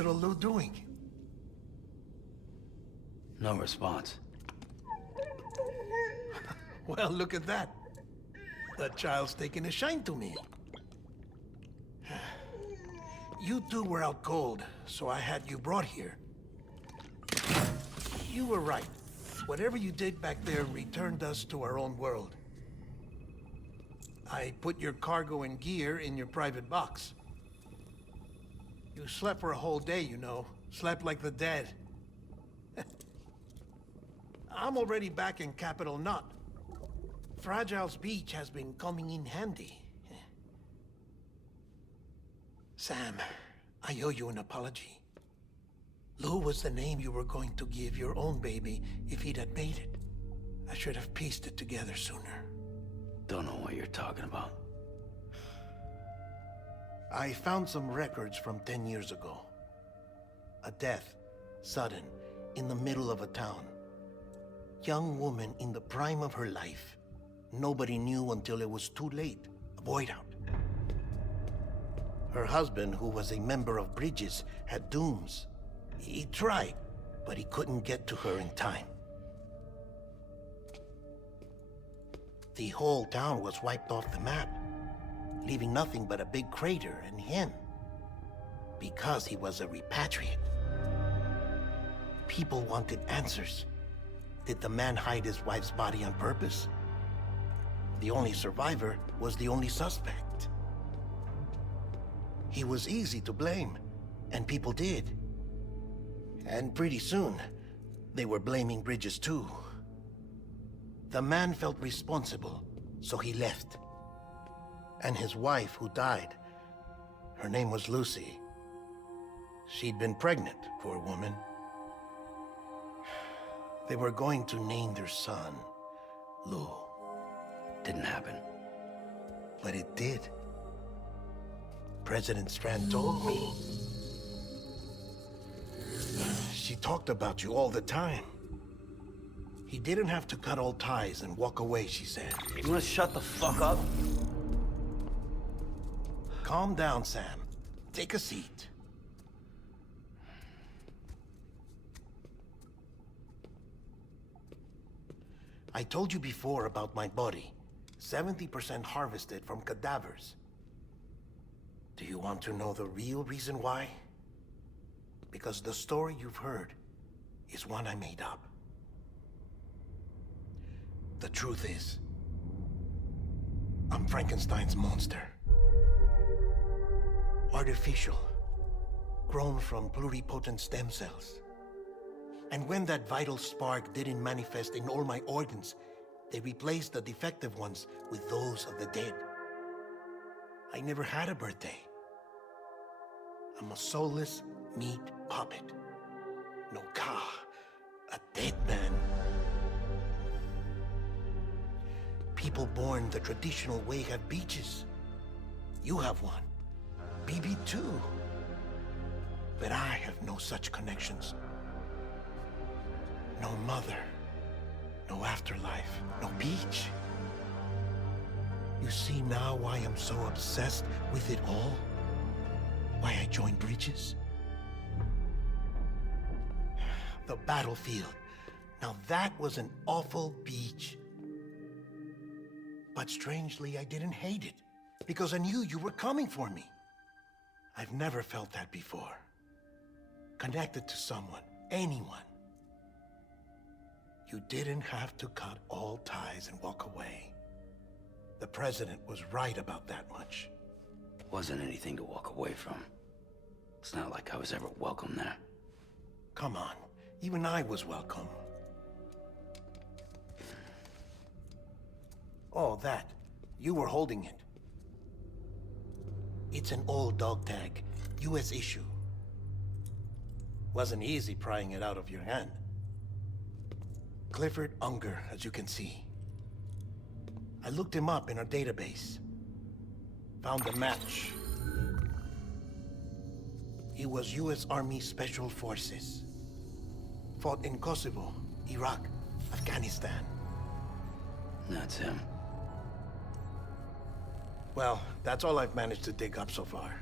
little Lou doing? No response. Well, look at that. That child's taking a shine to me. You two were out cold, so I had you brought here. You were right. Whatever you did back there returned us to our own world. I put your cargo and gear in your private box. You slept for a whole day, you know. Slept like the dead. I'm already back in Capital Knot. Fragile's beach has been coming in handy. Sam, I owe you an apology. Lou was the name you were going to give your own baby if he'd had made it. I should have pieced it together sooner. Don't know what you're talking about. I found some records from 10 years ago. A death, sudden, in the middle of a town. Young woman in the prime of her life. Nobody knew until it was too late. A void out. Her husband, who was a member of Bridges, had dooms. He tried, but he couldn't get to her in time. The whole town was wiped off the map, leaving nothing but a big crater and him. Because he was a repatriate. People wanted answers. Did the man hide his wife's body on purpose? The only survivor was the only suspect. He was easy to blame, and people did. And pretty soon, they were blaming Bridges too. The man felt responsible, so he left. And his wife, who died, her name was Lucy. She'd been pregnant, poor woman. They were going to name their son Lou. Didn't happen. But it did. President Strand told me. She talked about you all the time. He didn't have to cut all ties and walk away, she said. You wanna shut the fuck up? Calm down, Sam. Take a seat. I told you before about my body. 70% harvested from cadavers. Do you want to know the real reason why? Because the story you've heard is one I made up. The truth is, I'm Frankenstein's monster. Artificial, grown from pluripotent stem cells. And when that vital spark didn't manifest in all my organs, they replaced the defective ones with those of the dead. I never had a birthday. I'm a soulless meat puppet. No ka, a dead man. People born the traditional way have beaches. You have one. BB too. But I have no such connections. No mother. No afterlife. No beach. You see now why I'm so obsessed with it all? Why I joined Bridges? The battlefield. Now that was an awful beach. But strangely, I didn't hate it, because I knew you were coming for me. I've never felt that before. Connected to someone, anyone. You didn't have to cut all ties and walk away. The president was right about that much. Wasn't anything to walk away from. It's not like I was ever welcome there. Come on, even I was welcome. Oh, that. You were holding it. It's an old dog tag, US issue. Wasn't easy prying it out of your hand. Clifford Unger, as you can see. I looked him up in our database. Found a match. He was US Army Special Forces. Fought in Kosovo, Iraq, Afghanistan. That's him. Well, that's all I've managed to dig up so far.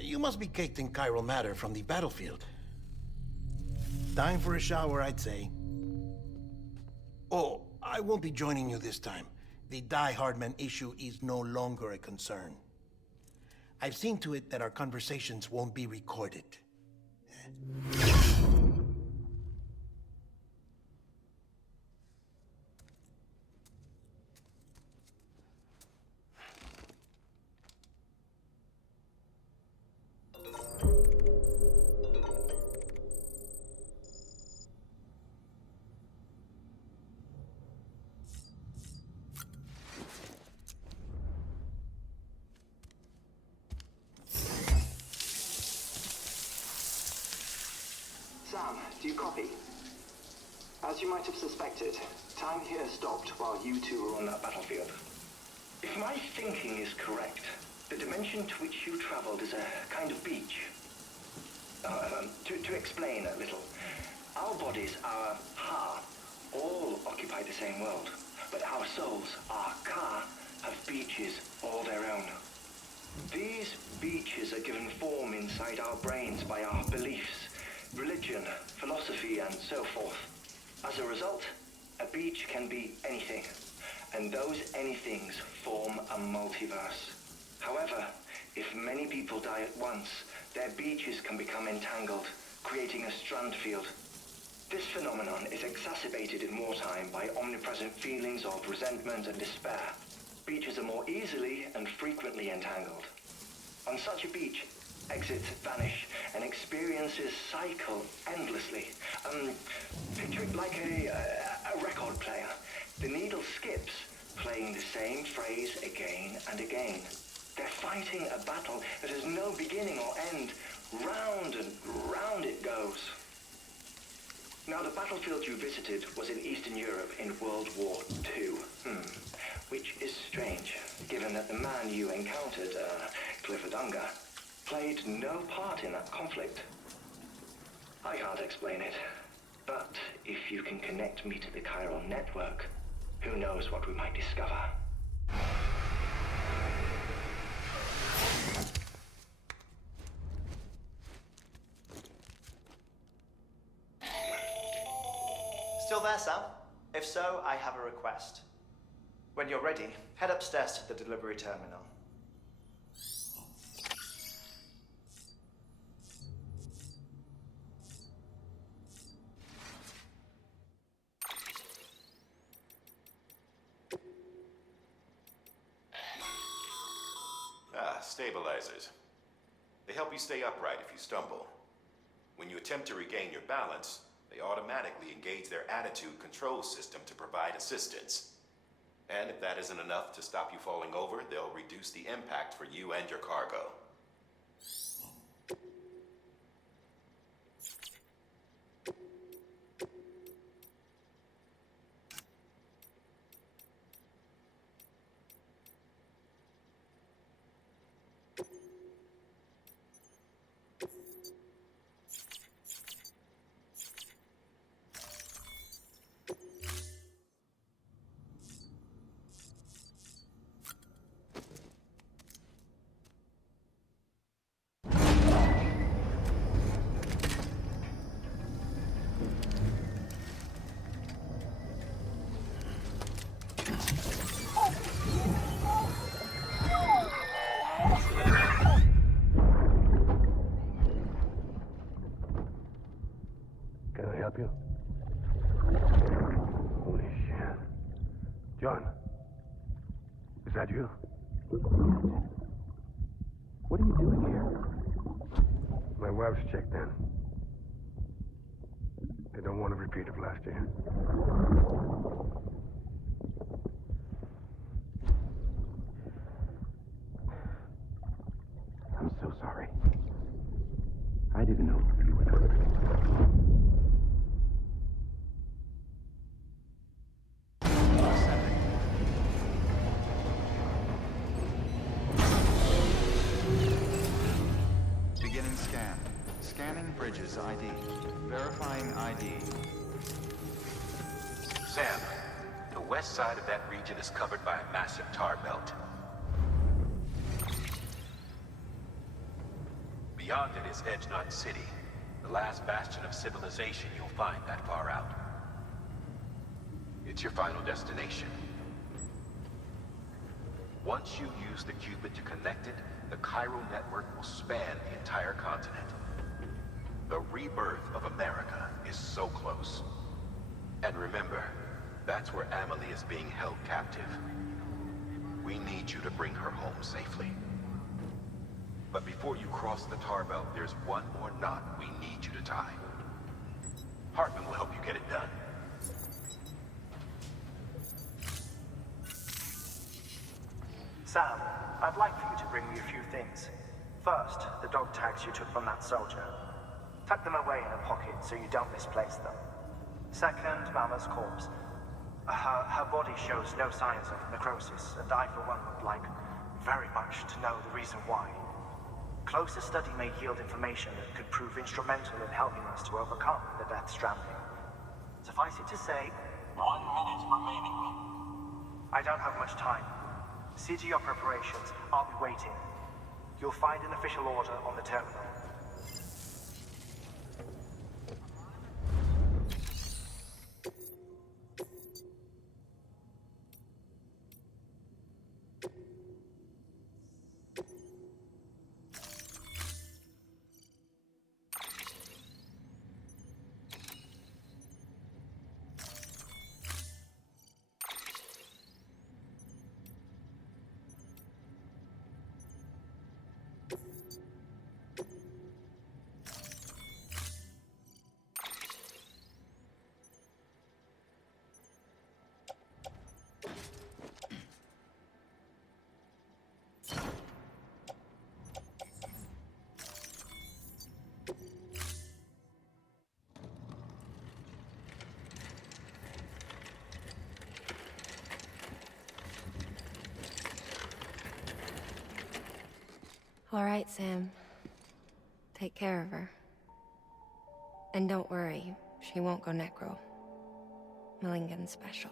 You must be caked in chiral matter from the battlefield. Time for a shower, I'd say. Oh, I won't be joining you this time. The Die Hardman issue is no longer a concern. I've seen to it that our conversations won't be recorded. Sam, do you copy? As you might have suspected, time here stopped while you two were on that battlefield. If my thinking is correct, the dimension to which you traveled is a kind of beach. To explain a little, our bodies, our ha, all occupy the same world, but our souls, our ka, have beaches all their own. These beaches are given form inside our brains by our beliefs, religion, philosophy, and so forth. As a result, a beach can be anything, and those anythings form a multiverse. However, if many people die at once, their beaches can become entangled, creating a strand field. This phenomenon is exacerbated in wartime by omnipresent feelings of resentment and despair. Beaches are more easily and frequently entangled. On such a beach, exits vanish and experiences cycle endlessly. Picture it like a record player. The needle skips, playing the same phrase again and again. They're fighting a battle that has no beginning or end. Round and round it goes. Now, the battlefield you visited was in Eastern Europe in World War II. Which is strange, given that the man you encountered, Clifford Unger, played no part in that conflict. I can't explain it, but if you can connect me to the chiral network, who knows what we might discover. Still there, Sam? If so, I have a request. When you're ready, head upstairs to the delivery terminal. Stabilizers. They help you stay upright if you stumble. When you attempt to regain your balance, they automatically engage their attitude control system to provide assistance. And if that isn't enough to stop you falling over, they'll reduce the impact for you and your cargo. Can I help you? Holy shit. John, is that you? What are you doing here? My wife's checked in. They don't want a repeat of last year. I'm so sorry. I didn't know you were there. Beginning scan. Scanning bridges ID. Verifying ID. Sam, the west side of that region is covered by a massive tar belt. Beyond it is Edge Knot City, the last bastion of civilization you'll find that far out. It's your final destination. Once you use the Cupid to connect it, the chiral network will span the entire continent. The rebirth of America is so close. And remember, that's where Amelie is being held captive. We need you to bring her home safely. But before you cross the tar belt, there's one more knot we need you to tie. Hartman will help you get it done. Sam, I'd like for you to bring me a few things. First, the dog tags you took from that soldier. Tuck them away in a pocket so you don't misplace them. Second, Mama's corpse. Her body shows no signs of necrosis, and I, for one, would like very much to know the reason why. Closer study may yield information that could prove instrumental in helping us to overcome the Death Stranding. Suffice it to say, 1 minute remaining. I don't have much time. See to your preparations. I'll be waiting. You'll find an official order on the terminal. All right, Sam. Take care of her. And don't worry, she won't go necro. Millingan's special.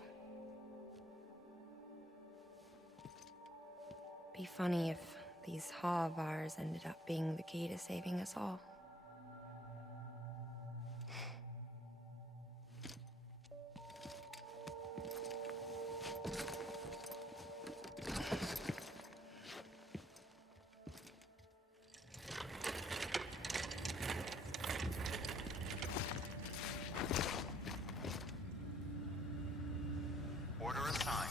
Be funny if these Ha of ours ended up being the key to saving us all. Order assigned.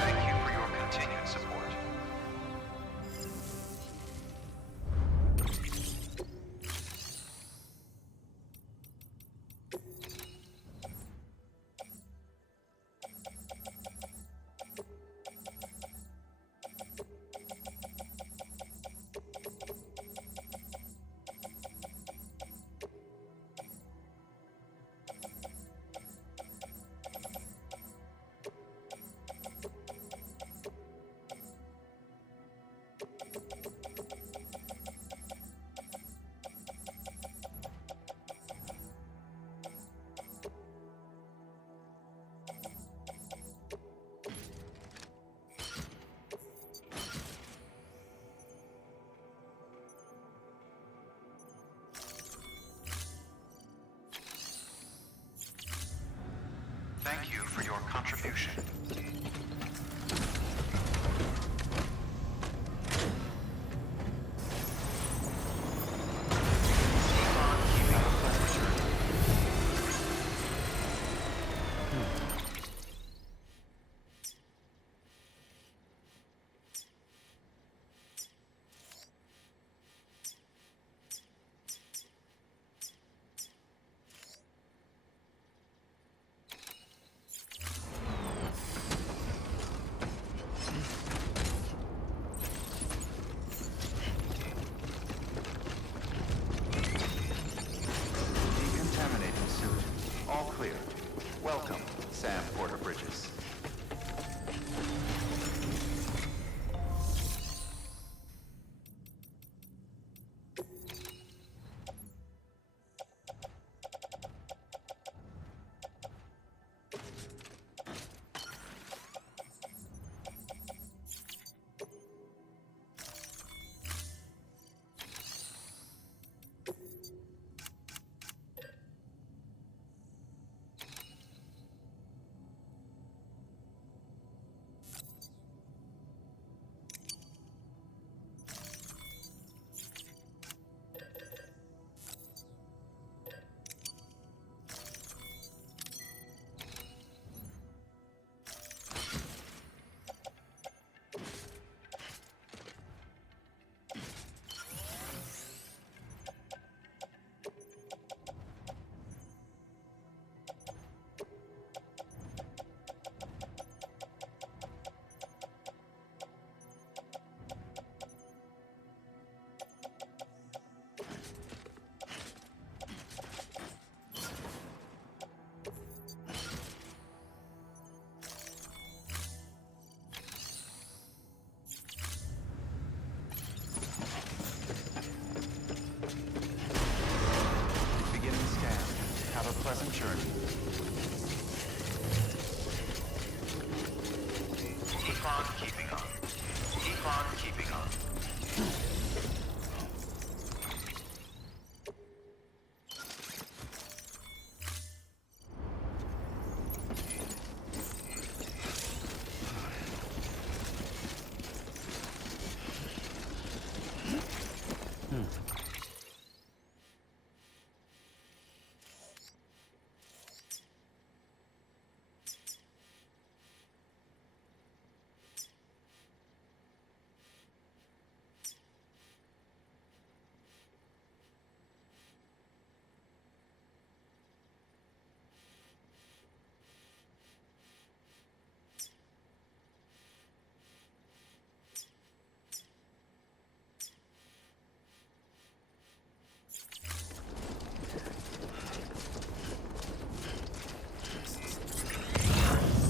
Thank you for your continued support. Thank you for your contribution. Keep on keeping a full reserve. Welcome, Sam Porter Bridges. Pleasant journey. Keep on keeping on. Keep on keeping on.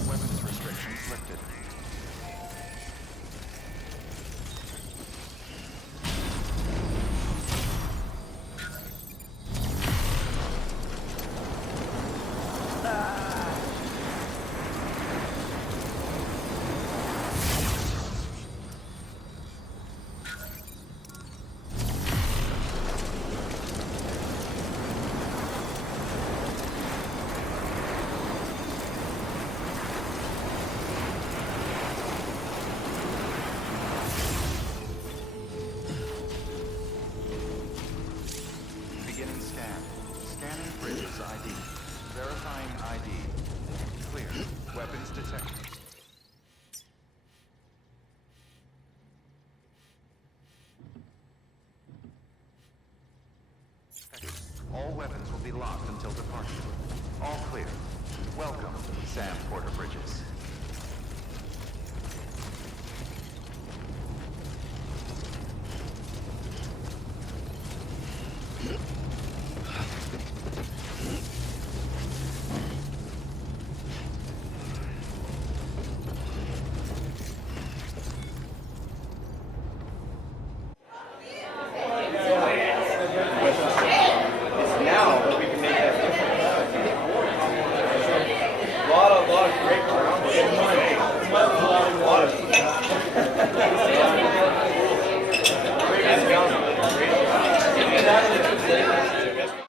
Weapons restrictions lifted. Beginning scan. Scanning Bridges ID. Verifying ID. Clear. Weapons detected. All weapons will be locked until departure. All clear. Welcome, Sam Porter Bridges.